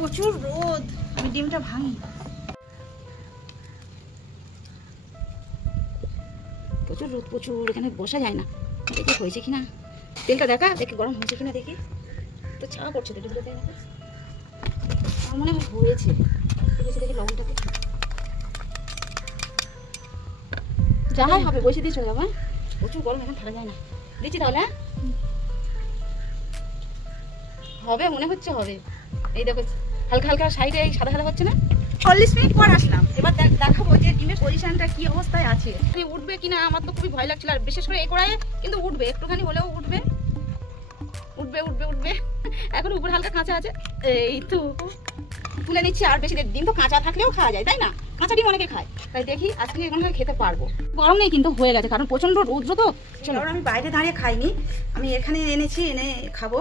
প্রচুর রোদ, আমি ডিমটা ভাঙি। প্রচুর রোদ, প্রচুর, এখানে বসা যায় না। দেখি হয়েছে কিনা, তেলটা দেখা, দেখি গরম হয়েছে কিনা দেখি। তো ছাওয়া করছে তো, এটা তাই না? আমার মনে হয় হয়েছে। দেখি লবণটাকে যাই হবে, বসে দিয়ে চলে যাবো। হ্যাঁ, প্রচুর গরম, এখন থাকা যায় না। দিচ্ছি তাহলে। হ্যাঁ, হবে মনে হচ্ছে হবে। এই দেখো হালকা হালকা সাইডে এই সাদা সাদা হচ্ছে না। 40 মিনিট পর আসলাম, এবার দেখাবো যে ডিমের পজিশনটা কি অবস্থায় আছে। উঠবে কিনা আমার তো খুবই ভয় লাগছিল, আর বিশেষ করে এই কড়াইয়ে কিন্তু উঠবে, একটুখানি হলেও উঠবে, উঠবে উঠবে উঠবে। এখন উপরে হালকা কাঁচা আছে, এই তো তুলে নিচ্ছি। আর বেশি ডিম তো কাঁচা থাকলেও খাওয়া যায়, তাই না? কাঁচা ডিম অনেকে খায়, তাই দেখি আজকে মনে হয় খেতে পারবো। গরম নেই কিন্তু হয়ে গেছে, কারণ প্রচন্ড রৌদ্র তো। চলো, আমি বাইরে দাঁড়িয়ে খাইনি, আমি এখানে এনেছি, এনে খাবো।